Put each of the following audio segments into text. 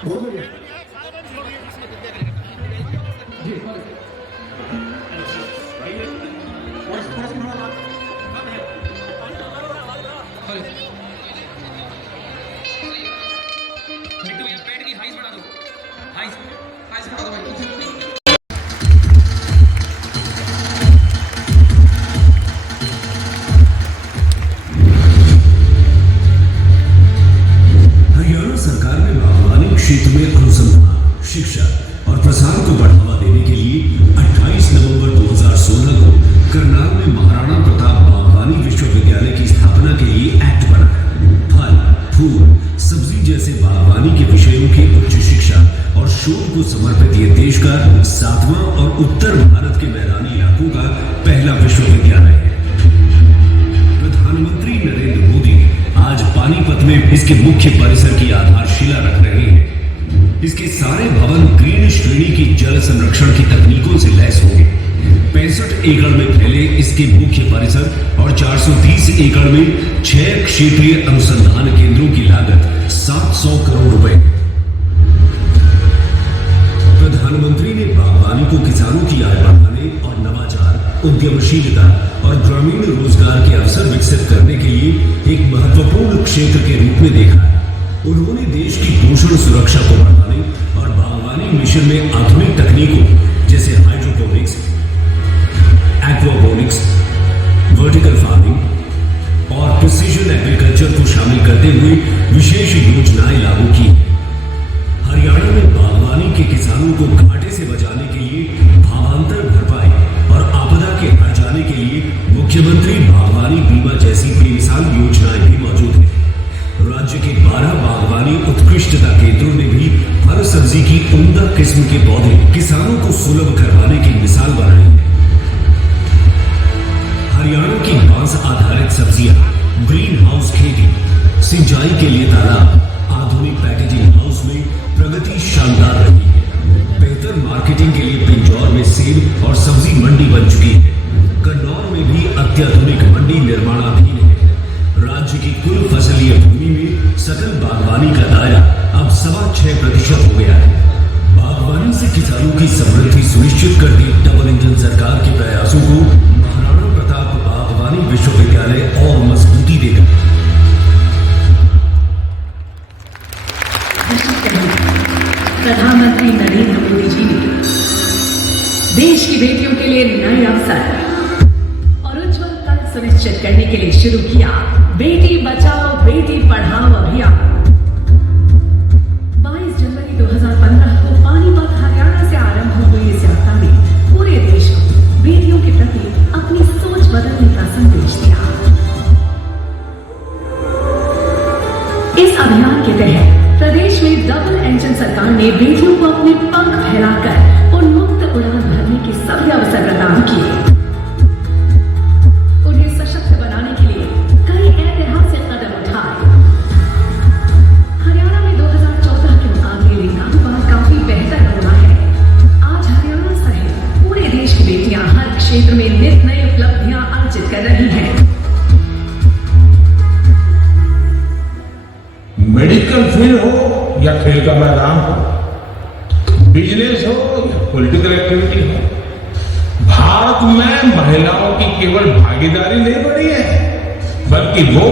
बहुत बढ़िया जी। बिट्टू भैया पेट की हाइस बढ़ा दो, हाइस हाइस बढ़ा दो भाई। हरियाणा सरकार ने बागवानी क्षेत्र में अनुसंधान, शिक्षा और प्रसार को बढ़ावा देने के लिए 28 नवंबर 2016 को करनाल में महाराणा प्रताप बागवानी विश्वविद्यालय की स्थापना के लिए एक्ट बनाया। फल, फूल, सब्जी जैसे बागवानी के विषयों की उच्च शिक्षा और शोध को समर्पित ये देश का 7वां और उत्तर भारत के मैदानी इलाकों का पहला विश्वविद्यालय है। प्रधानमंत्री नरेंद्र मोदी आज पानीपत में इसके मुख्य परिसर की आधारशिला रख रहे हैं। इसके सारे भवन ग्रीन श्रेणी की जल संरक्षण की तकनीकों से लैस होंगे। 65 एकड़ में फैले इसके मुख्य परिसर और 430 एकड़ में 6 क्षेत्रीय अनुसंधान केंद्रों की लागत 700 करोड़ रुपए। प्रधानमंत्री ने बागवानी को किसानों की आय बढ़ाने और नवाचार, उद्यमशीलता और ग्रामीण रोजगार के अवसर विकसित करने के लिए एक महत्वपूर्ण क्षेत्र के रूप में देखा है। उन्होंने देश की पोषण सुरक्षा को बढ़ाने और बागवानी मिशन में आधुनिक तकनीकों जैसे हाइड्रोपोनिक्स, एक्वापोनिक्स, वर्टिकल फार्मिंग और प्रिसीजन एग्रीकल्चर को शामिल करते हुए विशेष योजनाएं लागू की। हरियाणा में बागवानी के किसानों को घाटे से बचाने के लिए भावांतर भरपाई और आपदा के हट जाने के लिए मुख्यमंत्री बागवानी बीमा जैसी बेमिसाल योजनाएं भी मौजूद हैं। राज्य के 12 बागवानी उत्कृष्टता केंद्रों ने भी फल सब्जी की उम्दा किस्म के पौधे किसानों को सुलभ करवाने की मिसाल बनाई है। हरियाणा की बांस आधारित सब्जियां, ग्रीन हाउस खेती, सिंचाई के लिए तालाब, आधुनिक पैकेजिंग हाउस में प्रगति शानदार रही है। बेहतर मार्केटिंग के लिए पिंजौर में सेब और सब्जी मंडी बन चुकी है। कन्नौर में भी अत्याधुनिक मंडी निर्माणाधीन है। राज्य की कुल फसलीय भूमि में सकल बागवानी का दायरा अब 6.25% हो गया है। बागवानी से किसानों की समृद्धि सुनिश्चित करती डबल इंजन सरकार के प्रयासों को महाराणा प्रताप बागवानी विश्वविद्यालय और मजबूती देगा। प्रधानमंत्री नरेंद्र मोदी जी ने देश की बेटियों के लिए नए अवसर और उज्जवल कल सुनिश्चित करने के लिए शुरू किया बेटी बचाओ बेटी पढ़ाओ अभियान। 22 जनवरी 2015 को पानीपत हरियाणा से आरंभ हुई इस यात्रा ने पूरे देश को बेटियों के प्रति अपनी सोच बदलने का संदेश दिया। इस अभियान के तहत प्रदेश में डबल इंजन सरकार ने बेटियों को अपने पंख फैलाकर उन्मुक्त उड़ान भरने के सभी अवसर प्रदान किए। उन्हें सशक्त बनाने के लिए कई ऐतिहासिक कदम उठाए। हरियाणा में 2014 के मुकाबले लिंगानुपात काफी बेहतर हुआ है। आज हरियाणा सहित पूरे देश की बेटियां हर क्षेत्र में नित नई उपलब्धियां अर्जित कर रही हैं। मेडिकल फील्ड हो या खेल का मैदान हो, बिजनेस हो या पॉलिटिकल एक्टिविटी हो, भारत में महिलाओं की केवल भागीदारी नहीं बढ़ी है, बल्कि वो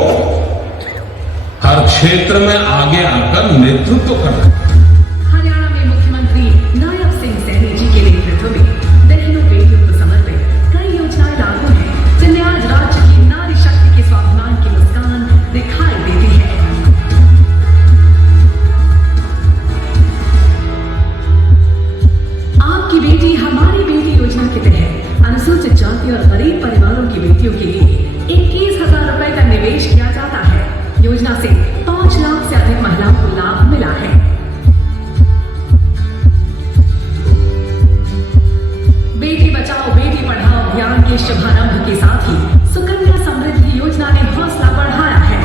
हर क्षेत्र में आगे आकर नेतृत्व कर रहे हैं। हरियाणा में मुख्यमंत्री नायब सिंह सैनी जी के नेतृत्व में बहनों बेटियों को समर्पित कई योजनाएं लागू हैं, जिनमें आज राज्य की नारी शक्ति के स्वाभिमान की मुस्कान दिखाई देती है। आपकी बेटी हमारी बेटी योजना के तहत अनुसूचित जाति और गरीब परिवारों की बेटियों के लिए 21,000 रुपए का निवेश किया जाता है। योजना से 5 लाख से अधिक महिलाओं को लाभ मिला है। बेटी बचाओ बेटी पढ़ाओ अभियान के शुभारंभ के साथ ही सुकन्या समृद्धि योजना ने हौसला बढ़ाया है।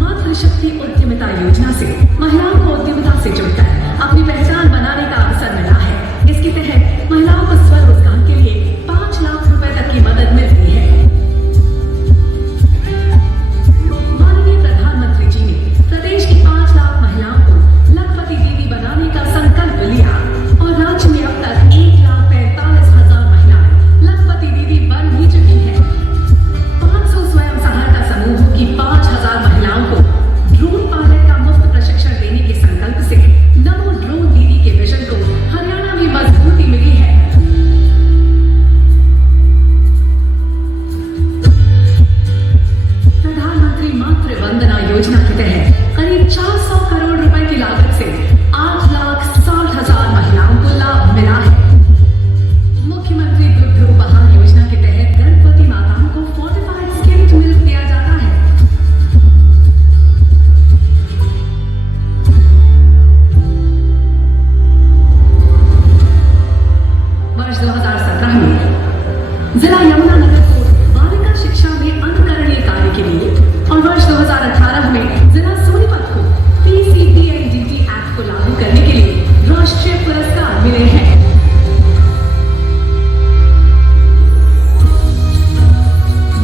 मातृशक्ति उद्यमिता योजना से महिलाओं को उद्यमिता से जुड़कर अपनी पहचान बनाने का अवसर मिला है। इसके तहत महिलाओं को स्वरोजगार के लिए 5 लाख रुपए तक की मदद मिलती है।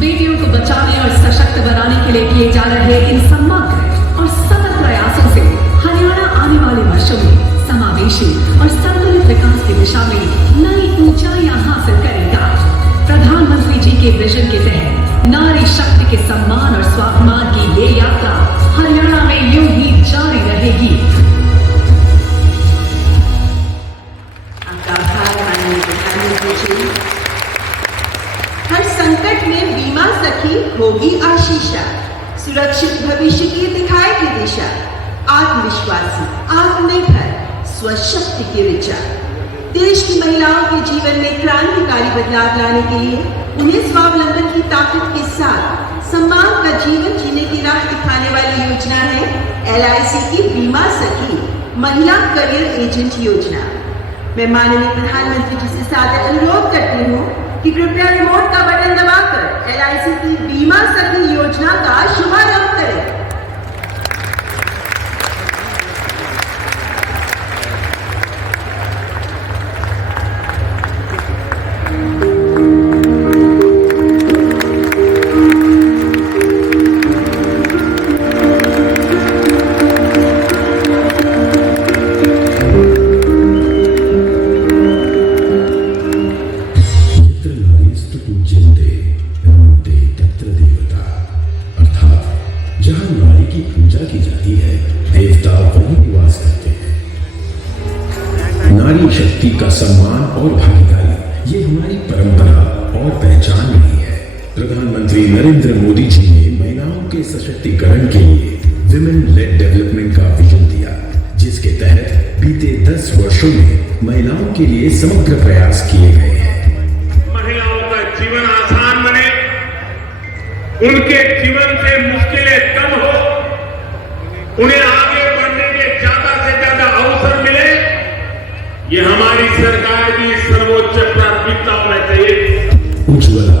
बेटियों को बचाने और सशक्त बनाने के लिए किए जा रहे इन समग्र और सतत प्रयासों से हरियाणा आने वाले वर्षों में समावेशी और संतुलित विकास की दिशा में नई ऊंचाइयां हासिल करेगा। प्रधानमंत्री जी के विजन के तहत नारी शक्ति के सम्मान और स्वाभिमान की ये यात्रा हरियाणा में यूं ही जारी रहेगी। आपका आभार माननीय प्रधानमंत्री जी। हर संकट में बीमा सखी होगी आशीषा, सुरक्षित भविष्य की दिखाएगी दिशा, आत्मविश्वासी आत्मनिर्भर स्वशक्ति के विचार। देश की महिलाओं के जीवन में क्रांतिकारी बदलाव लाने के लिए उन्हें स्वावलंबन की ताकत के साथ सम्मान का जीवन जीने की राह दिखाने वाली योजना है LIC की बीमा सखी महिला करियर एजेंट योजना। मैं माननीय प्रधानमंत्री जी से सादर अनुरोध करती हूँ कि कृपया रिमोट का बटन दबाकर LIC की बीमा सखी योजना का शुभारंभ करें। नारी शक्ति का सम्मान और भागीदारी ये हमारी परंपरा और पहचान रही है। प्रधानमंत्री नरेंद्र मोदी जी ने महिलाओं के सशक्तिकरण के लिए विमेन लेड डेवलपमेंट का विजन दिया, जिसके तहत बीते 10 वर्षों में महिलाओं के लिए समग्र प्रयास किए गए हैं। महिलाओं का जीवन आसान बने, उनके जीवन से मुश्किलें कम हो, उन्हें आगे बढ़ने के ज्यादा से ज्यादा अवसर मिले, ये हमारी सरकार की सर्वोच्च प्राथमिकता होना चाहिए। उज्ज्वला,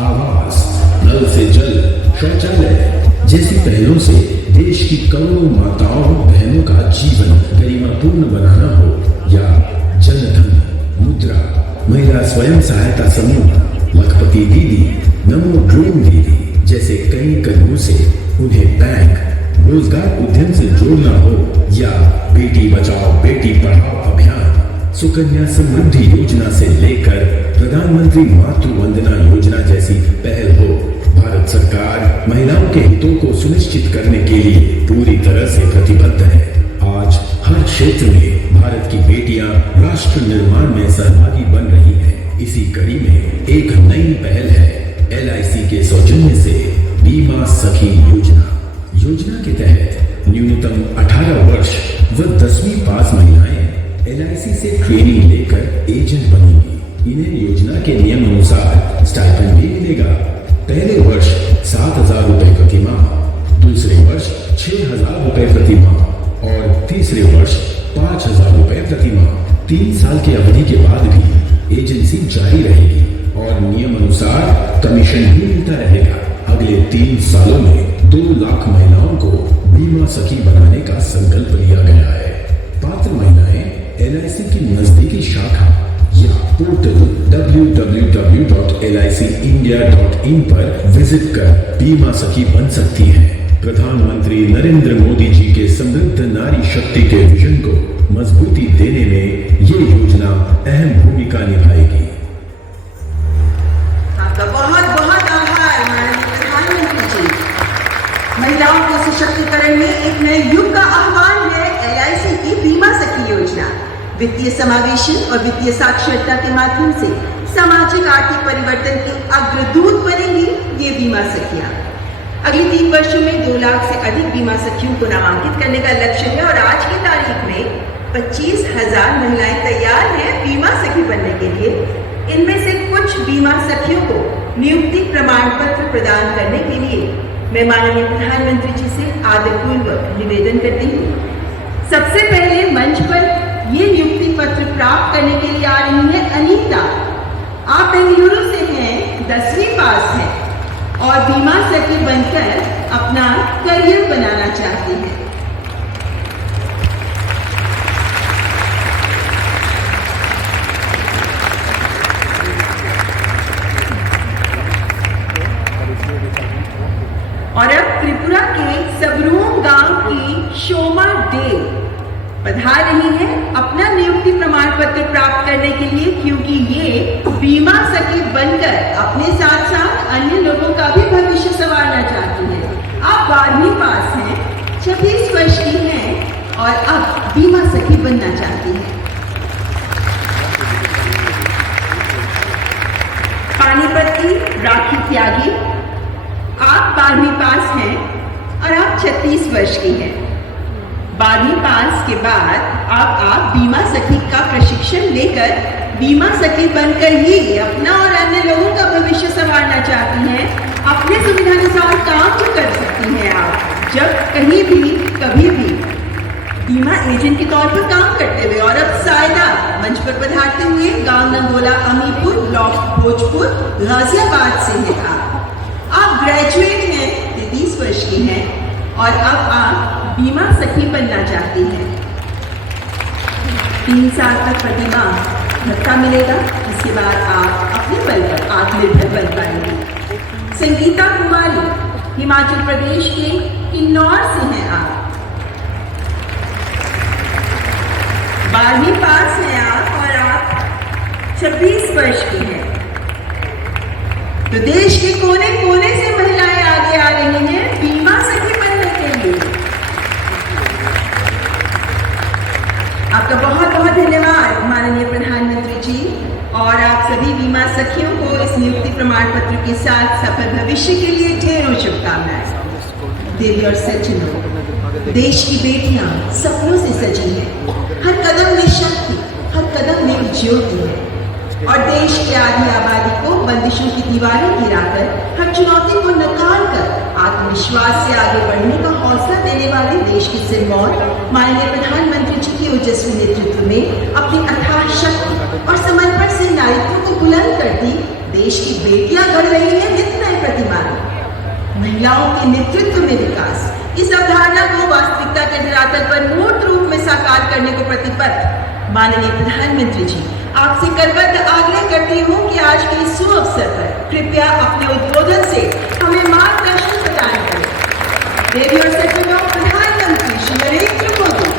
आवास, नल से जल, शौचालय जैसी पहलों से देश की करोड़ों माताओं बहनों का जीवन गरिमापूर्ण बनाना हो, या जनधन, मुद्रा, महिला स्वयं सहायता समूह, लखपति दीदी, नमो ड्रोन दीदी जैसे कई कदमों से उन्हें बैंक, रोजगार उद्यम से जोड़ना हो, या बेटी बचाओ बेटी पढ़ाओ अभियान, सुकन्या समृद्धि योजना से लेकर प्रधानमंत्री मातृ वंदना योजना जैसी पहल हो, भारत सरकार महिलाओं के हितों को सुनिश्चित करने के लिए पूरी तरह से प्रतिबद्ध है। आज हर क्षेत्र में भारत की बेटियां राष्ट्र निर्माण में सहभागी बन रही हैं। इसी कड़ी में एक नई पहल है LIC के सौजन्य से बीमा सखी योजना के तहत न्यूनतम 18 वर्ष व 10वीं पास महिलाएं LIC से ट्रेनिंग लेकर एजेंट बनेंगी। इन्हें योजना के नियम अनुसार स्टाइपेंड भी मिलेगा। पहले वर्ष 7,000 रुपए प्रति माह, दूसरे वर्ष 6,000 रुपए प्रति माह और तीसरे वर्ष 5,000 रुपए प्रति माह। 3 साल की अवधि के बाद भी एजेंसी जारी रहेगी और नियम अनुसार कमीशन भी मिलता रहेगा। अगले 3 सालों में 2 लाख महिलाओं को बीमा सखी बनाने का संकल्प लिया गया है। पात्र महिलाएं LIC की नजदीकी शाखा या पोर्टल www.licindia.in पर विजिट कर बीमा सखी बन सकती हैं। प्रधानमंत्री नरेंद्र मोदी जी के समृद्ध नारी शक्ति के विजन को मजबूती देने में ये योजना अहम भूमिका निभाएगी। आपका बहुत बहुत आभार माननीय प्रधानमंत्री जी। महिलाओं के सशक्तिकरण में एक नए युग का आह्वान है LIC की बीमा सखी योजना। वित्तीय समावेशन और वित्तीय साक्षरता के माध्यम से सामाजिक आर्थिक परिवर्तन की अग्रदूत बनेंगी ये बीमा सखियां। अगले 3 वर्षों में 2 लाख से अधिक बीमा सखियों को नामांकित करने का लक्ष्य है और आज की तारीख में 25,000 महिलाएं तैयार हैं बीमा सखी बनने के लिए। इनमें से कुछ बीमा सखियों को नियुक्ति प्रमाण पत्र प्रदान करने के लिए मैं माननीय प्रधानमंत्री जी से आदरपूर्वक निवेदन करती हूँ। सबसे पहले मंच पर ये नियुक्ति पत्र प्राप्त करने के लिए आ रही है अनीता। आप बेंगलुरु से हैं, 10वीं पास हैं और बीमा सखी बनकर अपना करियर बनाना चाहती हैं। के सबरूम गांव की शोमा डे पधार रही है अपना नियुक्ति प्रमाण पत्र प्राप्त करने के लिए, क्योंकि ये बीमा सखी बनकर अपने साथ साथ अन्य लोगों का भी भविष्य संवारना चाहती है। आप 12वीं पास हैं, 26 वर्ष की हैं और अब बीमा सखी बनना चाहती हैं। पानीपत की राखी त्यागी, आप 12वीं पास हैं और आप 36 वर्ष की हैं। 12वीं पास के बाद आप बीमा सखी का प्रशिक्षण लेकर बीमा सखी बनकर ही अपना और अन्य लोगों का भविष्य संवारना चाहती हैं। अपने सुविधानुसार काम जो कर सकती हैं आप, जब कहीं भी कभी भी बीमा एजेंट के तौर पर काम करते हुए। और अब सायदा मंच पर पधारते हुए गांव नंगोला अमीपुर ब्लॉक भोजपुर गाजियाबाद से हैं आप ग्रेजुएट हैं, 33 वर्ष की हैं और अब आप बीमा सखी बनना चाहती हैं। 3 साल तक प्रतिमाह भत्ता मिलेगा, इसके बाद आप अपने बल पर आत्मनिर्भर बन पाएंगे। संगीता कुमारी हिमाचल प्रदेश के किन्नौर से हैं आप। 12वीं पास हैं आप और आप 26 वर्ष की हैं। तो देश के कोने कोने से महिलाएं आगे आ रही हैं बीमा सखी बनने के लिए। आपका बहुत बहुत धन्यवाद माननीय प्रधानमंत्री जी, और आप सभी बीमा सखियों को इस नियुक्ति प्रमाण पत्र के साथ सफल भविष्य के लिए ढेरों शुभकामनाएं। देवी और सज्जनों, देश की बेटियां सपनों से सजी हैं, हर कदम में शक्ति, हर कदम में ज्योति है और देश की आधी आबादी को बंदिशों की दीवारें गिराकर हर चुनौती को नकार कर आत्मविश्वास से आगे बढ़ने का हौसला देने वाले देश के सिरमौर माननीय प्रधानमंत्री जी के ओजस्वी नेतृत्व में अपनी अथाह शक्ति और समर्पण से नारित्व को बुलंद करती देश की बेटियां गढ़ रही है नित नए प्रतिमान। महिलाओं के नेतृत्व में विकास, इस अवधारणा को वास्तविकता के धरातल पर मूर्त रूप में साकार करने को प्रतिबद्ध माननीय प्रधानमंत्री जी, आपसे करबद्ध आग्रह करती हूँ कि आज के इस सुअवसर पर कृपया अपने उद्बोधन से हमें मार्गदर्शन प्रदान करें। देवी और सज्जनों, प्रधानमंत्री श्री नरेंद्र मोदी।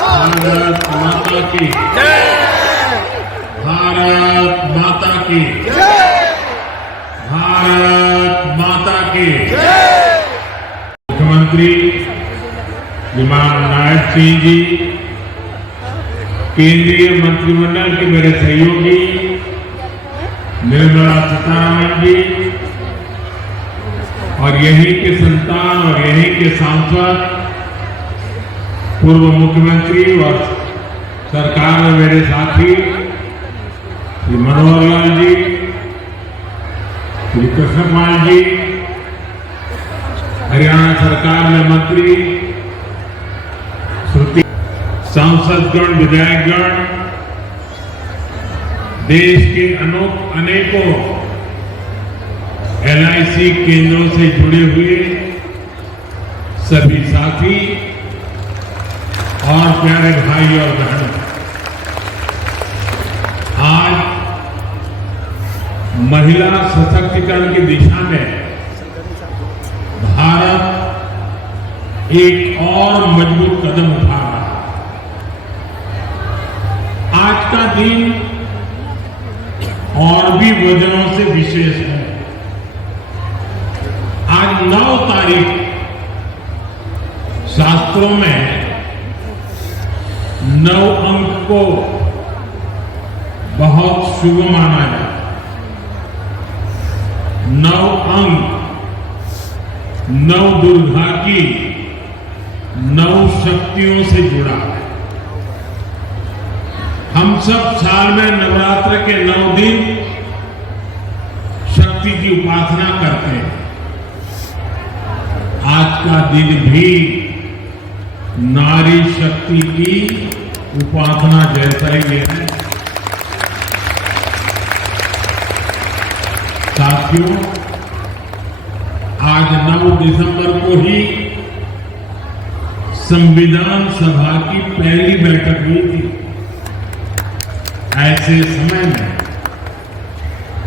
भारत माता की जय, भारत माता की जय, भारत माता की जय। मुख्यमंत्री विमान नायक सिंह जी, केंद्रीय मंत्रिमंडल के मेरे सहयोगी निर्मला सीतारमण जी और यहीं के संतान और यहीं के सांसद पूर्व मुख्यमंत्री और सरकार में मेरे साथी श्री मनोहर लाल जी, श्री कृष्णपाल जी, हरियाणा सरकार में मंत्री श्रुति, सांसदगण, विधायकगण, देश के अनेकों LIC केंद्रों से जुड़े हुए सभी साथी और प्यारे भाई और बहनों, आज महिला सशक्तिकरण की दिशा में भारत एक और मजबूत कदम उठा रहा है। आज का दिन और भी वजहों से विशेष है। आज 9 तारीख शास्त्रों में 9 अंक को बहुत शुभ माना जाता है। 9 अंक 9 दुर्गा की 9 शक्तियों से जुड़ा है। हम सब साल में नवरात्र के 9 दिन शक्ति की उपासना करते हैं। आज का दिन भी नारी शक्ति की उपासना जैसा ही है। साथियों, आज 9 दिसंबर को ही संविधान सभा की पहली बैठक हुई थी। ऐसे समय में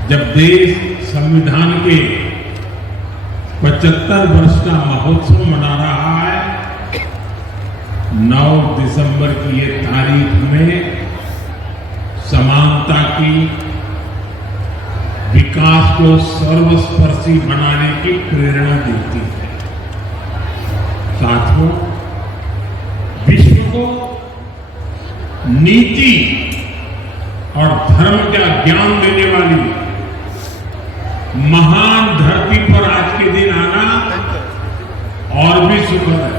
जब देश संविधान के 75 वर्ष का महोत्सव मना रहा है, 9 दिसंबर की ये तारीख में समानता की, विकास को सर्वस्पर्शी बनाने की प्रेरणा देती है। साथियों, विश्व को नीति और धर्म का ज्ञान देने वाली महान धरती पर आज के दिन आना और भी सुखद है।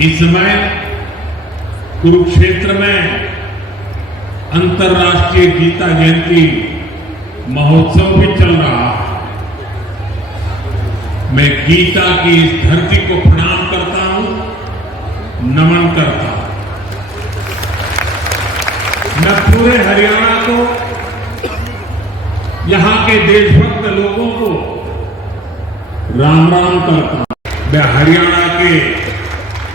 इस समय कुरुक्षेत्र में अंतर्राष्ट्रीय गीता जयंती महोत्सव भी चल रहा है। मैं गीता की इस धरती को प्रणाम करता हूं, नमन करता हूं। मैं पूरे हरियाणा को, यहां के देशभक्त लोगों को राम राम करता हूं। मैं हरियाणा के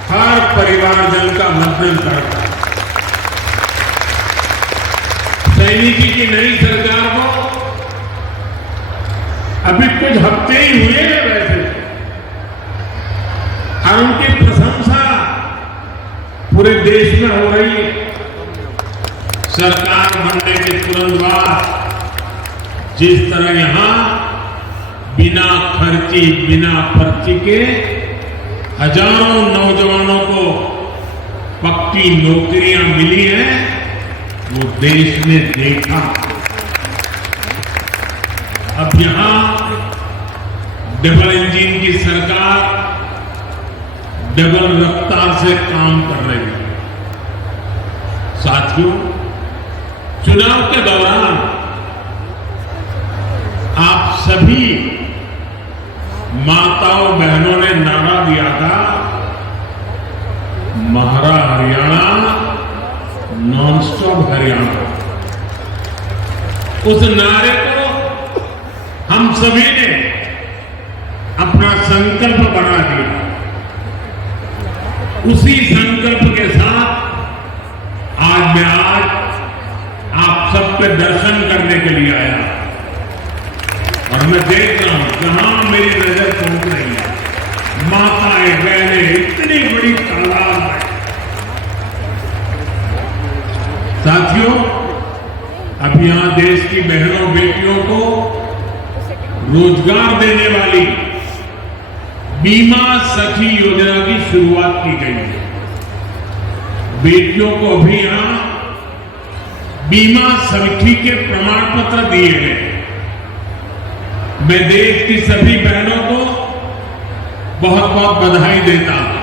हर परिवारजन का वंदन करता हूं। सैनिकी की नई सरकार को अभी कुछ हफ्ते ही हुए हैं वैसे, और उनकी प्रशंसा पूरे देश में हो रही है। सरकार बनने के तुरंत बाद जिस तरह यहां बिना खर्ची, बिना पर्ची के हजारों नौजवानों को पक्की नौकरियां मिली हैं, वो देश ने देखा। अब यहां डबल इंजन की सरकार डबल रफ्तार से काम कर रही है। साथियों, चुनाव के दौरान आप सभी माताओं बहनों ने नारा दिया था, महारा हरियाणा, नॉनस्टॉप हरियाणा। उस नारे को हम सभी ने अपना संकल्प बना दिया। उसी संकल्प के साथ आज मैं आप सबके दर्शन करने के लिए आया, और मैं देख रहा हूं जहां मेरी नजर पहुंच रही है, माताएं बहनें इतनी बड़ी तादाद में। साथियों, अब यहां देश की बहनों बेटियों को रोजगार देने वाली बीमा सखी योजना की शुरुआत की गई है। बेटियों को भी यहां बीमा सखी के प्रमाण पत्र दिए गए। मैं देश की सभी बहनों को बहुत बहुत बधाई देता हूं।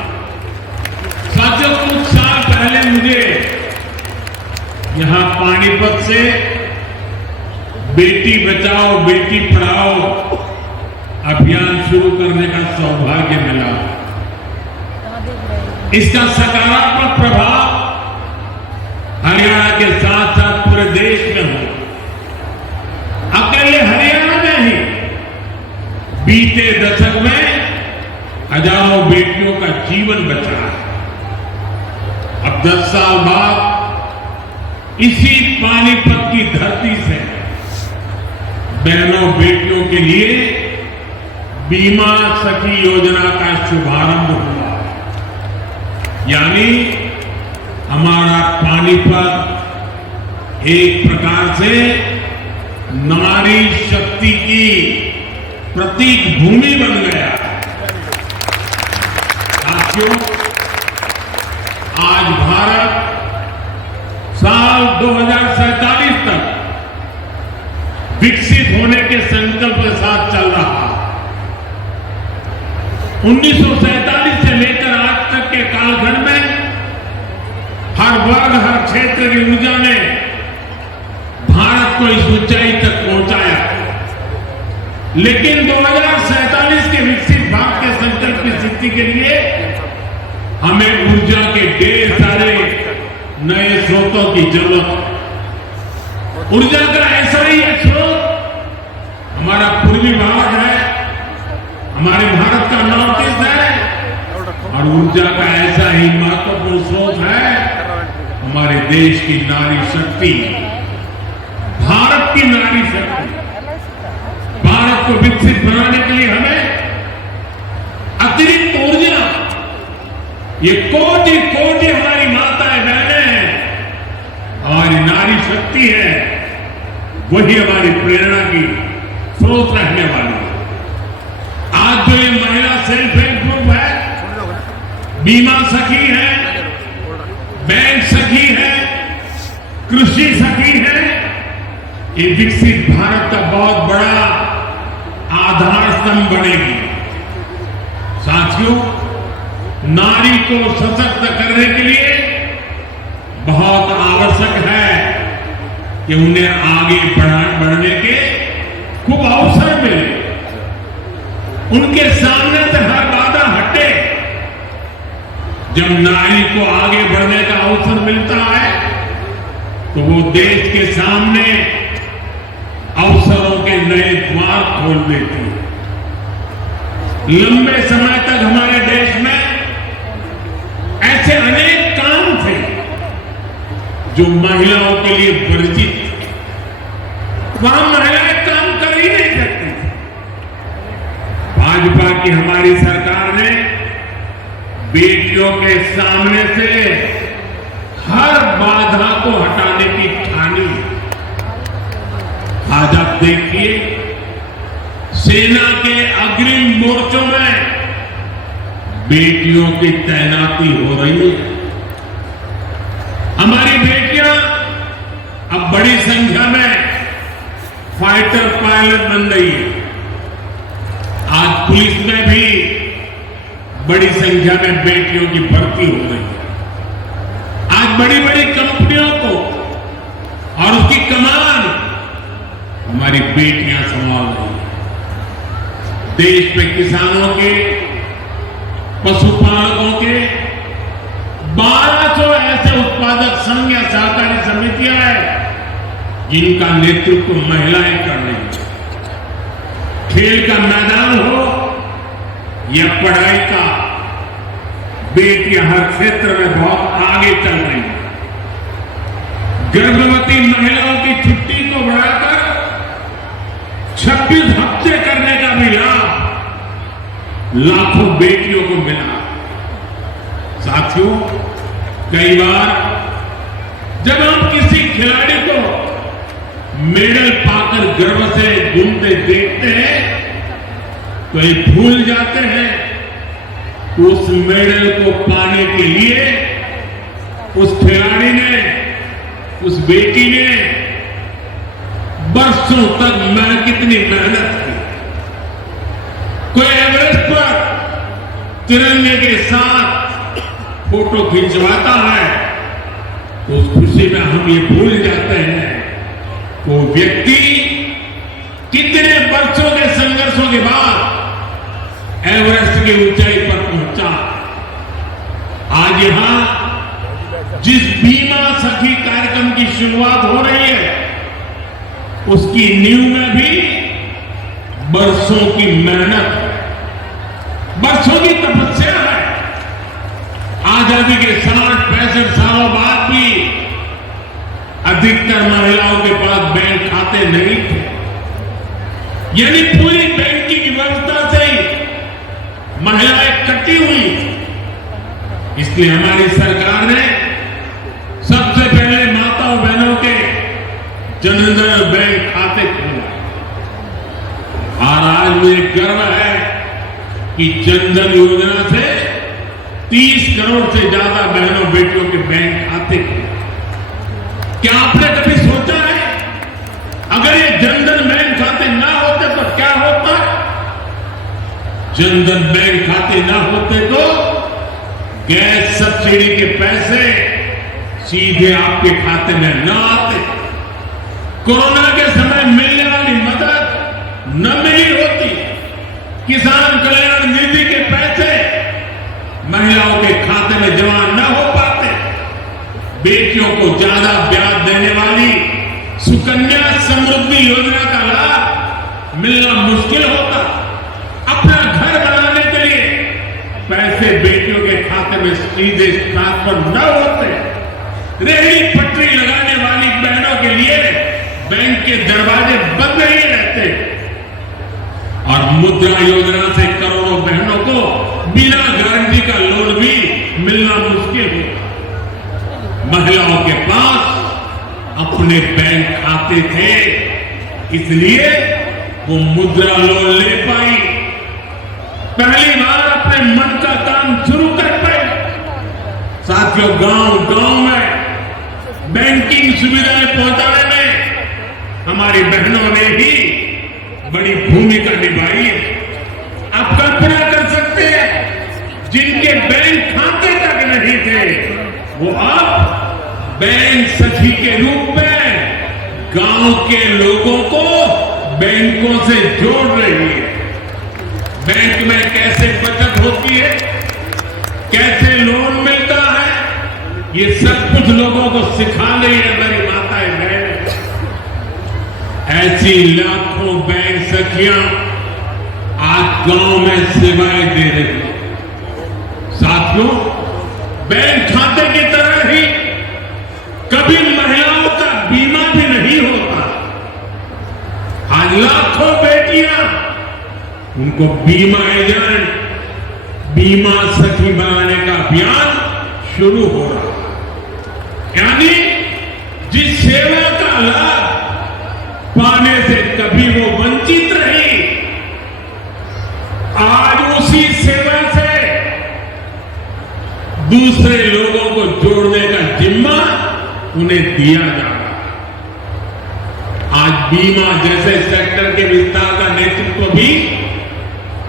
साथियों, कुछ साल पहले मुझे यहां पानीपत से बेटी बचाओ बेटी पढ़ाओ अभियान शुरू करने का सौभाग्य मिला। इसका सकारात्मक प्रभाव हरियाणा के साथ साथ पूरे देश में हो। अकेले हरियाणा में ही बीते दशक में हजारों बेटियों का जीवन बचा है। अब 10 साल बाद इसी पानीपत की धरती से बहनों बेटियों के लिए बीमा सखी योजना का शुभारंभ हुआ। यानी हमारा पानीपत एक प्रकार से नारी शक्ति की प्रतीक भूमि बन गया। साथियों, आज भारत साल 2047 तक विकसित होने के संकल्प के साथ चल रहा है। 1947 से लेकर आज तक के कालखंड में हर वर्ग, हर क्षेत्र की ऊर्जा ने भारत को इस ऊंचाई तक पहुंचाया। लेकिन 2047 के विकसित भारत के संकल्प की सिद्धि के लिए हमें ऊर्जा के ढेर सारे नए स्रोतों की जरूरत है। ऊर्जा का ऐसा ही एक स्रोत हमारा पूर्वी भारत है, हमारे भारत का नॉर्थ ईस्ट है, और ऊर्जा का ऐसा ही महत्वपूर्ण स्रोत है हमारे देश की नारी शक्ति, भारत की नारी शक्ति, भारत को विकसित बनाने के लिए हमें अतिरिक्त ऊर्जा, ये कोटि कोटि हमारी माताएं बहनें हैं, हमारी नारी शक्ति है, वही हमारी प्रेरणा की स्रोत रहने वाली है। आज जो ये महिला सेल्फ हेल्प ग्रुप है, बीमा सखी है, बैंक सखी है, कृषि सखी है, ये विकसित भारत का बहुत बड़ा आधार स्तंभ बनेगी। साथियों, नारी को सशक्त करने के लिए बहुत आवश्यक है कि उन्हें आगे बढ़ने के खूब अवसर मिले, उनके सामने से हर बाधा हटे। जब नारी को आगे बढ़ने का अवसर मिलता है तो वो देश के सामने अवसरों के नए द्वार खोल देती है। लंबे समय तक हमारे देश में ऐसे अनेक काम थे जो महिलाओं के लिए वर्जित थे, वहां महिलाएं काम कर ही नहीं सकती थी। भाजपा की हमारी सरकार ने बेटियों के सामने से हर बाधा को हटाने की ठानी। आज आप देखिए, सेना के अग्रिम मोर्चों में बेटियों की तैनाती हो रही है। हमारी बेटियां अब बड़ी संख्या में फाइटर पायलट बन रही है। आज पुलिस में भी बड़ी संख्या में बेटियों की भर्ती हो रही है। आज बड़ी बड़ी कंपनियों को और उसकी कमान हमारी बेटियां संभाल रही है। देश में किसानों के, पशुपालकों के 1200 ऐसे उत्पादक संघ या सहकारी समितियां हैं जिनका नेतृत्व महिलाएं कर रही हैं। खेल का मैदान हो या पढ़ाई का, बेटियां हर क्षेत्र में बहुत आगे चल रही हैं। गर्भवती महिलाओं की छुट्टी को बढ़ाकर 26 हफ्ते करने का भी लाभ लाखों बेटियों को मिला। साथियों, कई बार जब हम किसी खिलाड़ी को मेडल पाकर गर्व से घूमते देखते हैं तो ये भूल जाते हैं कि उस मेडल को पाने के लिए उस खिलाड़ी ने, उस बेटी ने बरसों तक कितनी मेहनत की। कोई एवरेस्ट पर तिरंगे के साथ फोटो खिंचवाता है तो उस खुशी में हम ये भूल जाते हैं वो व्यक्ति कितने वर्षों के संघर्षों के बाद एवरेस्ट की ऊंचाई पर पहुंचा। आज यहां जिस बीमा सखी कार्यक्रम की शुरुआत हो रही है उसकी नींव में भी बरसों की मेहनत, बरसों की तपस्या है। आजादी के 60-65 सालों बाद भी अधिकतर महिलाओं के पास बैंक खाते नहीं थे, यानी पूरी बैंकिंग व्यवस्था से ही महिलाएं कटी हुई थी। इसलिए हमारी सरकार ने सबसे पहले माताओं बहनों के जनधन बैंक खाते खोले और आज मुझे गर्व है कि जनधन योजना से 30 करोड़ से ज्यादा बहनों बेटियों के बैंक खाते खोले। क्या आपने कभी सोचा है अगर ये जनधन बैंक खाते ना होते तो क्या होता? जनधन बैंक खाते ना होते तो गैस सब्सिडी के पैसे सीधे आपके खाते में न आते, कोरोना के समय मिलने वाली मदद न मिली होती, किसान कल्याण निधि के पैसे महिलाओं के खाते में जमा न हो पाते, बेटियों को ज्यादा ब्याज देने वाली सुकन्या समृद्धि योजना का लाभ मिलना मुश्किल होता, अपना घर बनाने के लिए पैसे बेटियों के खाते में सीधे ट्रांसफर न होते, रेहड़ी पटरी लगाने वाली बहनों के लिए बैंक के दरवाजे बंद नहीं रहते और मुद्रा योजना से करोड़ों बहनों को बिना गारंटी का लोन भी मिलना मुश्किल है। महिलाओं के पास अपने बैंक खाते थे, इसलिए वो मुद्रा लोन ले पाई, पहली बार अपने मन का काम शुरू कर पाई। साथियों, गांव-गांव में बैंकिंग सुविधाएं पहुंचाने में हमारी बहनों ने ही बड़ी भूमिका निभाई है। आप कल्पना कर सकते हैं, जिनके बैंक खाते तक नहीं थे, वो अब बैंक सखी के रूप में गांव के लोगों को बैंकों से जोड़ रही है। बैंक में कैसे बचत होती है, कैसे लोन मिलता है, ये सब कुछ लोगों को सिखा रही है मेरी माताएं बहनें। ऐसी लाखों बैंक सखियां आज गांव में सेवाएं दे रही हैं। साथियों, बैंक खाते की तरह ही कभी महिलाओं का बीमा भी नहीं होता। आज लाखों बेटियां, उनको बीमा एजेंट, बीमा सखी बनाने का अभियान शुरू हो रहा है। यानी जिस सेवा का लाभ पाने से कभी वो वंचित रही, आज उसी सेवा से दूसरे लोगों को जोड़ने का जिम्मा उन्हें दिया जा रहा है। आज बीमा जैसे सेक्टर के विस्तार का नेतृत्व भी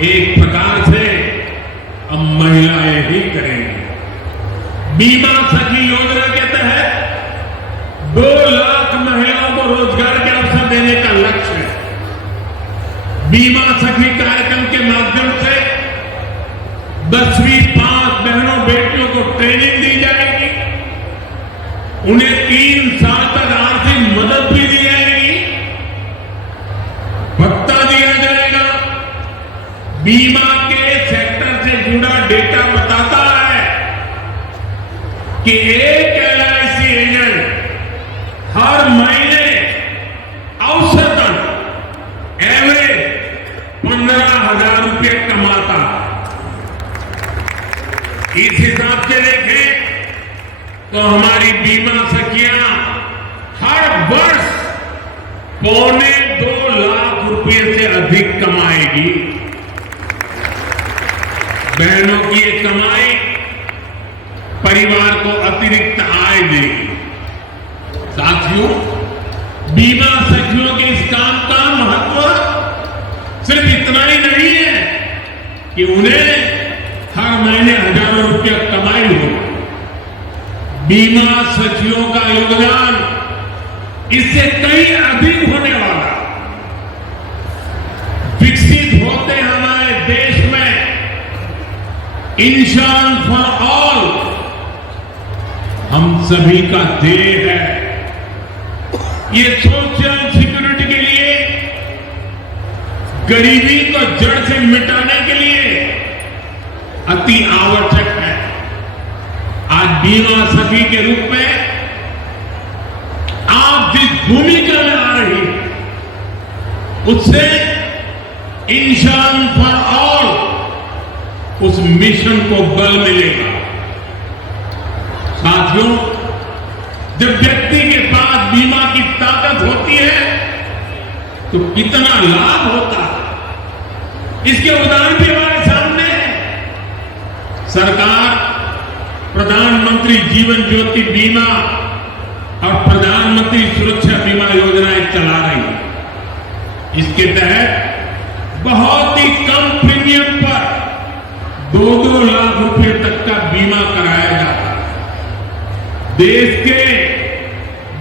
एक प्रकार से अब महिलाएं ही करेंगी। बीमा सखी योजना के तहत 2 लाख महिलाओं को रोजगार के अवसर देने का लक्ष्य है। बीमा सखी कार्यक्रम के माध्यम से 10वीं पास बहनों बेटियों को ट्रेनिंग दी जाएगी, उन्हें 3 साल तक आर्थिक मदद भी दी जाएगी, भत्ता दिया जाएगा। बीमा के सेक्टर से जुड़ा डेटा बताता है कि एक LIC एजेंट हर महीने औसतन एवरेज 15,000 रुपये कमाता है। इस हिसाब से देखें तो हमारी बीमा सखियां हर वर्ष 2.25 लाख रुपए से अधिक कमाएगी। बहनों की ये कमाई परिवार को अतिरिक्त आय देगी। साथियों, बीमा सखियों के इस काम का महत्व सिर्फ इतना ही नहीं है कि उन्हें हर महीने हजारों रुपया कमाई हो। बीमा सखियों का योगदान इससे कहीं अधिक होने वाला। विकसित होते हमारे देश में इंश्योरेंस फॉर ऑल हम सभी का ध्येय है। ये सोशल सिक्योरिटी के लिए, गरीबी को जड़ से मिटाने के लिए अति आवश्यक है। आज बीमा सखी के रूप में आप जिस भूमिका में आ रही हैं, उससे इंश्योरेंस फॉर ऑल उस मिशन को बल मिलेगा। साथियों, जब व्यक्ति के पास बीमा की ताकत होती है तो कितना लाभ होता है, इसके उदाहरण भी हमारे सामने है। सरकार प्रधानमंत्री जीवन ज्योति बीमा और प्रधानमंत्री सुरक्षा बीमा योजनाएं चला रही है। इसके तहत बहुत ही कम प्रीमियम पर 2-2 लाख रुपए तक का बीमा कराया जाता है। देश के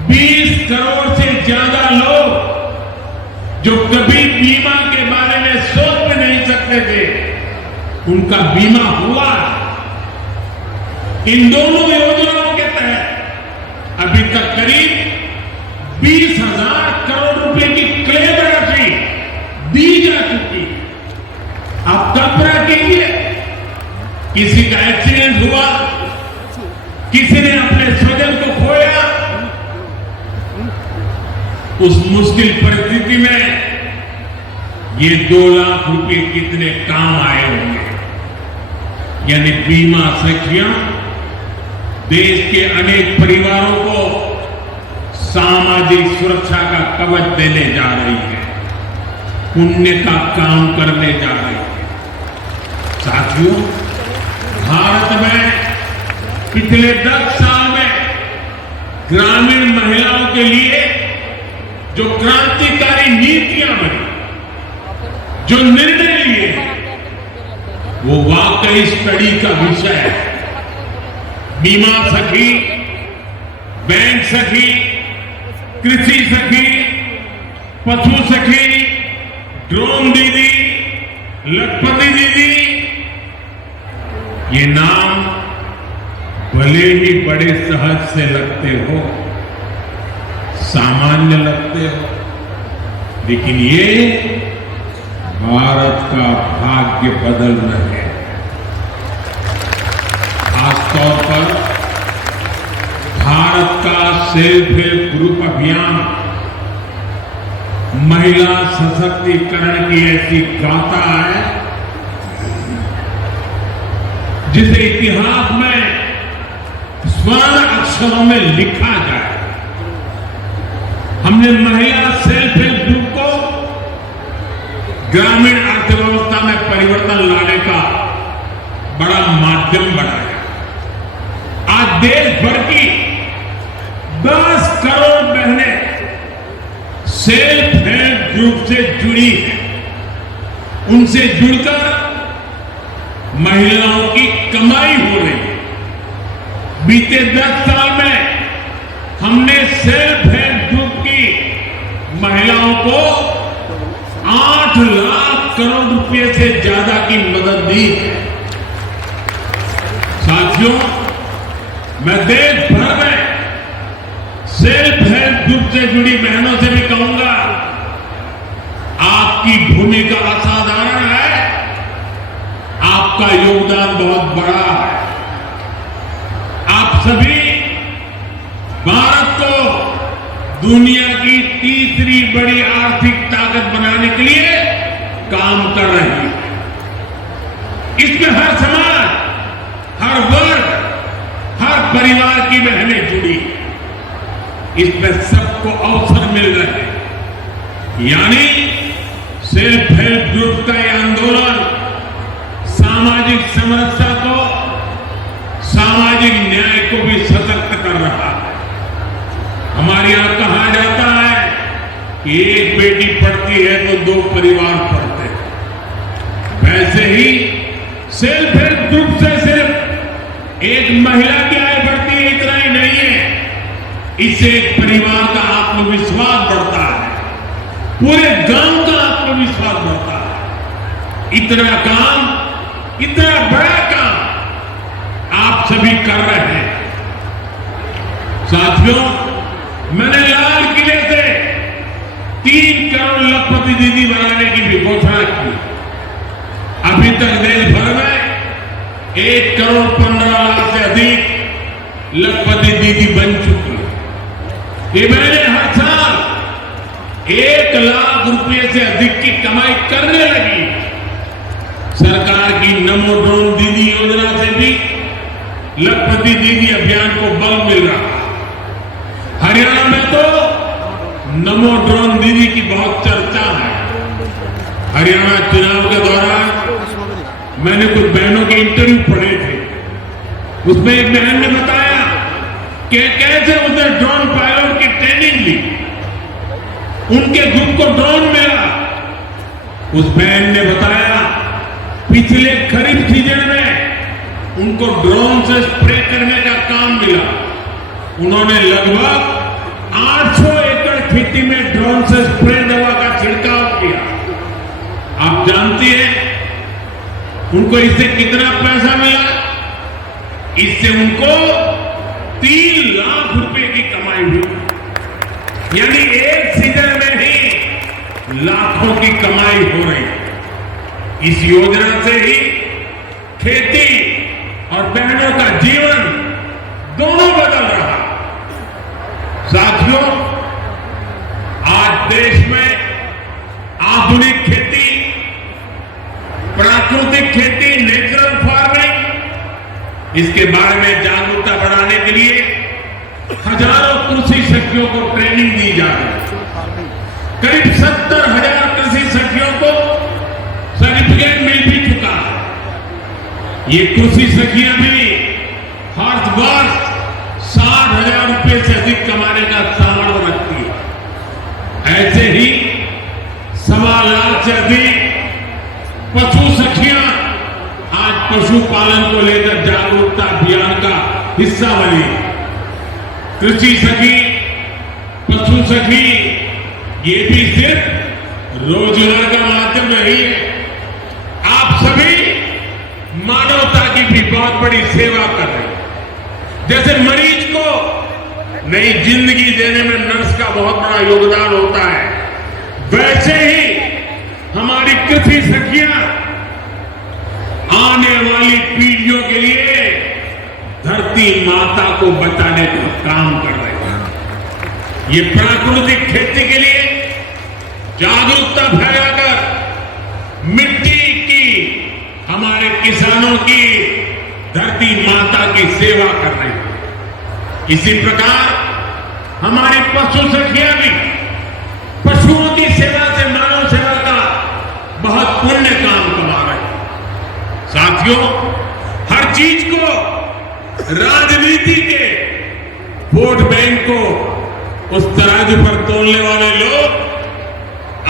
20 करोड़ से ज्यादा लोग जो कभी बीमा के बारे में सोच भी नहीं सकते थे, उनका बीमा हुआ। इन दोनों योजनाओं के तहत अभी तक करीब 20,000 करोड़ रुपए की क्लेम राशि दी जा चुकी है। आप कल्पना कीजिए, किसी का एक्सीडेंट हुआ, किसी ने अपने स्वजन को खोया, उस मुश्किल परिस्थिति में ये 2 लाख रुपए कितने काम आए होंगे। यानी बीमा सखियां देश के अनेक परिवारों को सामाजिक सुरक्षा का कवच देने जा रही है, पुण्य का काम करने जा रही है। साथियों, भारत में पिछले 10 साल में ग्रामीण महिलाओं के लिए जो क्रांतिकारी नीतियां बनी, जो निर्णय लिए हैं, वो वाकई स्टडी का विषय है। बीमा सखी, बैंक सखी, कृषि सखी, पशु सखी, ड्रोन दीदी, लखपति दीदी, ये नाम भले ही बड़े सहज से लगते हो, सामान्य लगते हो, लेकिन ये भारत का भाग्य बदल रहे हैं। खासतौर पर भारत का सेल्फ हेल्प ग्रुप अभियान महिला सशक्तिकरण की ऐसी गाथा है जिसे इतिहास में स्वर्ण अक्षरों में लिखा जाए। हमने महिला सेल्फ हेल्प ग्रुप को ग्रामीण अर्थव्यवस्था में परिवर्तन लाने का बड़ा माध्यम बनाया। आज देश भर की 10 करोड़ बहनें सेल्फ हेल्प ग्रुप से जुड़ी हैं। उनसे जुड़कर महिलाओं की कमाई हो रही है। बीते 10 साल में हमने सेल्फ हेल्प ग्रुप की महिलाओं को 8 लाख करोड़ रुपए से ज्यादा की मदद दी है। साथियों, मैं देश भर में सेल्फ हेल्प ग्रुप से जुड़ी बहनों से भी कहूंगा, आपकी भूमिका असाधारण है, आपका योगदान बहुत बड़ा है। आप सभी भारत को दुनिया की तीसरी बड़ी आर्थिक ताकत बनाने के लिए काम कर रही है। इसमें हर समाज, हर वर्ग, हर परिवार की बहनें जुड़ी, इसमें सबको अवसर मिल रहे हैं। यानी सेल्फ हेल्प ग्रुप का यह आंदोलन सामाजिक समरसता को, सामाजिक न्याय को भी सशक्त कर रहा है। हमारे यहां कहा जाता है कि एक बेटी पढ़ती है तो 2 परिवार पढ़ते हैं। वैसे ही सेल्फ हेल्प ग्रुप से सिर्फ एक महिला की आय बढ़ती है, इतना ही नहीं है, इससे एक परिवार का आत्मविश्वास बढ़ता है, पूरे गांव का आत्मविश्वास बढ़ता है। इतना काम, इतना बड़ा काम आप सभी कर रहे हैं। साथियों, मैंने लाल किले से 3 करोड़ लखपति दीदी बनाने की भी घोषणा की। अभी तक देश भर में 1 करोड़ 15 लाख से अधिक लखपति दीदी बन चुकी है। ये मैंने हर साल 1 लाख रुपए से अधिक की कमाई करने लगी। सरकार की नमो ड्रोन दीदी योजना से भी लखपति दीदी अभियान को बल मिल रहा है। हरियाणा में तो नमो ड्रोन दीदी की बहुत चर्चा है। हरियाणा चुनाव के दौरान मैंने कुछ बहनों के इंटरव्यू पढ़े थे। उसमें एक बहन ने बताया कि कैसे उसने ड्रोन पायलट की ट्रेनिंग ली, उनके ग्रुप को ड्रोन मिला। उस बहन ने बताया पिछले खरीफ सीजन में उनको ड्रोन से स्प्रे करने का काम मिला। उन्होंने लगभग 800 एकड़ खेती में ड्रोन से स्प्रे दवा का छिड़काव किया। आप जानती हैं उनको इससे कितना पैसा मिला? इससे उनको 3 लाख रुपए की कमाई हुई। यानी एक सीजन में ही लाखों की कमाई हो रही। इस योजना से ही खेती और बहनों का जीवन दोनों बदल रहा। साथियों, इसके बारे में जागरूकता बढ़ाने के लिए हजारों कृषि सखियों को ट्रेनिंग दी जा रही है। करीब 70,000 कृषि सखियों को सर्टिफिकेट मिल भी चुका है। ये कृषि सखियां भी हर वर्ष 60,000 रुपए से अधिक कमाने का सामर्थ्य रखती है। ऐसे ही 1.25 लाख से अधिक पशु सखियां आज पशुपालन को लेकर जागरूकता अभियान का हिस्सा बनी। कृषि सखी, पशु सखी, ये भी सिर्फ रोजगार का माध्यम नहीं है। आप सभी मानवता की भी बहुत बड़ी सेवा कर रहे हैं। जैसे मरीज को नई जिंदगी देने में नर्स का बहुत बड़ा योगदान होता है, वैसे ही हमारी कृषि सखियां आने वाली पीढ़ियों के लिए धरती माता को बचाने का काम कर रहे हैं। ये प्राकृतिक खेती के लिए जागरूकता फैलाकर मिट्टी की, हमारे किसानों की, धरती माता की सेवा कर रहे हैं। इसी प्रकार हमारी पशु सखियां भी पशुओं की सेवा से मानव सेवा का बहुत पुण्य काम कमा रहे हैं। साथियों, हर चीज को राजनीति के वोट बैंक को उस तराजू पर तोलने वाले लोग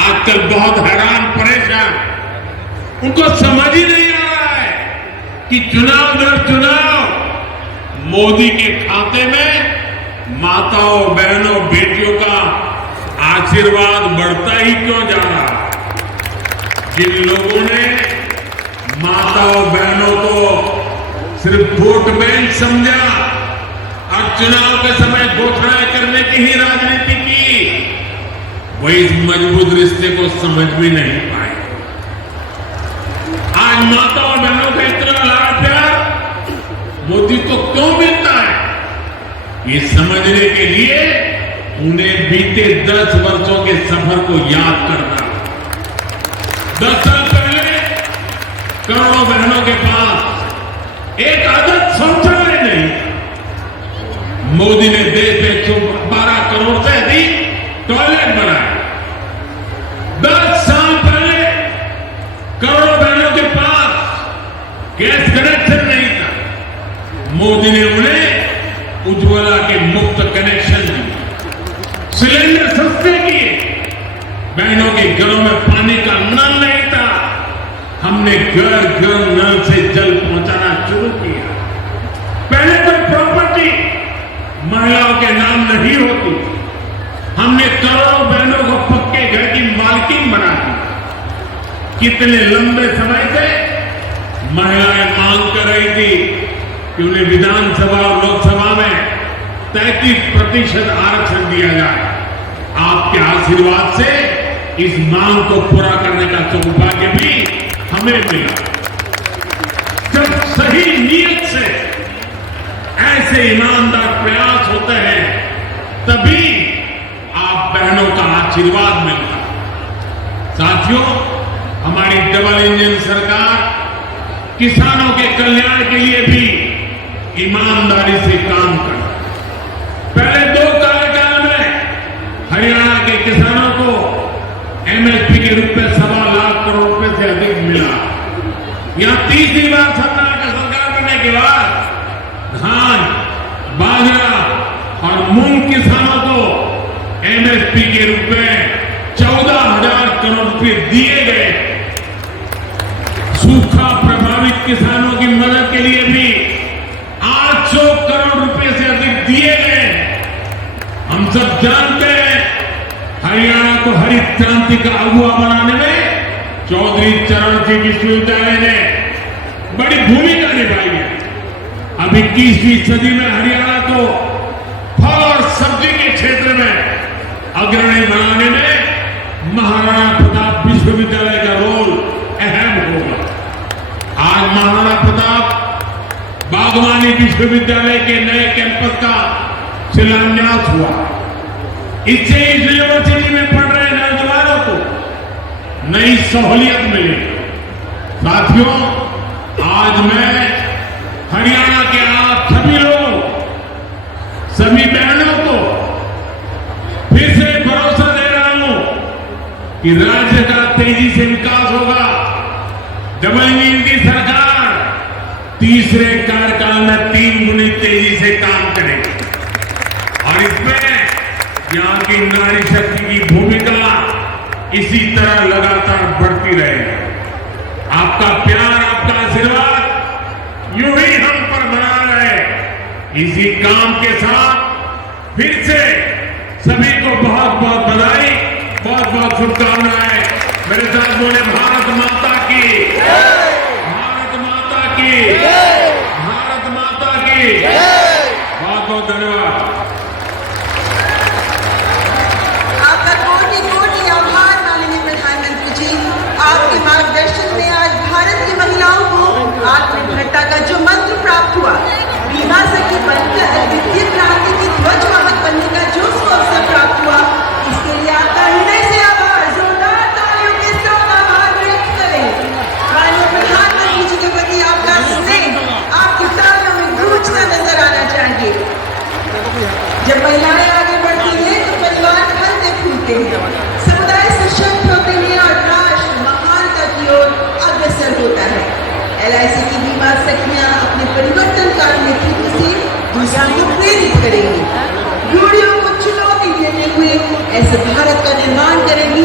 आजकल बहुत हैरान परेशान, उनको समझ ही नहीं आ रहा है कि चुनाव दर चुनाव मोदी के खाते में माताओं, बहनों, बेटियों का आशीर्वाद बढ़ता ही क्यों जा रहा है। जिन लोगों ने माताओं, बहनों को सिर्फ वोट बैंक समझा और चुनाव के समय घोषणाएं करने की ही राजनीति की, वो इस मजबूत रिश्ते को समझ भी नहीं पाए। आज माताओं और बहनों का इतना लाड़ प्यार मोदी को क्यों मिलता है, ये समझने के लिए उन्हें बीते 10 वर्षों के सफर को याद करना। 10 साल पहले करोड़ों बहनों के पास एक आदत शौचालय नहीं था। मोदी ने देश में 12 करोड़ से अधिक टॉयलेट बनाए। 10 साल पहले करोड़ों बहनों के पास गैस कनेक्शन नहीं था। मोदी ने उन्हें उज्ज्वला के मुफ्त कनेक्शन दिए, सिलेंडर सस्ते किए। बहनों के घरों में पानी का नल नहीं था, हमने घर घर नल से जल पहुंचाना शुरू किया। पहले तो प्रॉपर्टी महिलाओं के नाम नहीं होती, हमने करोड़ों बहनों को पक्के घर की मालकिन बना दी। कितने लंबे समय से महिलाएं मांग कर रही थी कि उन्हें विधानसभा और लोकसभा में 33% आरक्षण दिया जाए। आपके आशीर्वाद से इस मांग को पूरा करने का सौभाग्य भी हमें मिला। जब सही नीयत से ऐसे ईमानदार प्रयास होते हैं, तभी आप बहनों का आशीर्वाद मिलता है। साथियों, हमारी डबल इंजन सरकार किसानों के कल्याण के लिए भी ईमानदारी से काम कर। पहले 2 कार्यकाल में हरियाणा के किसानों को एमएसपी के रूप में 1.25 लाख करोड़ रुपए से अधिक मिला। यहां तीसरी बार सरकार बनने के बाद धान, बाजरा और मूंग किसानों को एमएसपी के रूप में 14,000 करोड़ रुपए दिए गए। सूखा प्रभावित किसानों की मदद के लिए भी 800 करोड़ रुपए से अधिक दिए गए। हम सब जानते हैं हरियाणा को हरित क्रांति का अगुवा बनाने में चौधरी चरण सिंह विश्वविद्यालय ने बड़ी भूमिका निभाई है। अब 21वीं सदी में हरियाणा को फल और सब्जी के क्षेत्र में अग्रणी बनाने में महाराणा प्रताप विश्वविद्यालय का रोल अहम होगा। आज महाराणा प्रताप बागवानी विश्वविद्यालय के नए कैंपस का शिलान्यास हुआ। इससे इस यूनिवर्सिटी में पढ़ रहे नौजवानों को नई सहूलियत मिली। साथियों, आज मैं हरियाणा के आप सभी लोगों, सभी बहनों को फिर से भरोसा दे रहा हूं कि राज्य का तेजी से विकास होगा जब इनकी सरकार तीसरे कार्यकाल में 3 गुनी तेजी से काम करेगी। और इसमें यहां की नारी शक्ति की भूमिका इसी तरह लगातार बढ़ती रहेगी। आपका प्यार, आपका आशीर्वाद यूं ही हम पर बना रहे। इसी काम के साथ फिर से सभी को बहुत बहुत बधाई, बहुत बहुत शुभकामनाएं। मेरे साथ बोले भारत माता की, भारत माता की, भारत माता की। बहुत बहुत धन्यवाद। आपका कोटि कोटि आभार माननीय प्रधानमंत्री जी। आपके मार्गदर्शन में आज भारत की महिलाओं को आत्मनिर्भरता का जो मंत्र प्राप्त हुआ, बीमा सखी बनकर वित्तीय क्रांति की ध्वजवाहक बनने का जो अवसर प्राप्त हुआ, इसके लिए आपका हृदय से आभार। जोरदार तालियों के साथ आभार व्यक्त करें। माननीय प्रधानमंत्री जी के प्रति आपका स्नेह आपकी तालियों में गूंजता नजर आना चाहिए। जब महिलाएं आगे बढ़ती हैं तो परिवार फलते फूलते हैं, समुदाय सशक्त होते हैं और राष्ट्र महानता की ओर अग्रसर होता है। LIC की बीमा सखियां अपने परिवर्तनकारी नेतृत्व से दूसरों को प्रेरित करेंगी, रूढ़ियों को चुनौती देते हुए ऐसे भारत का निर्माण करेंगी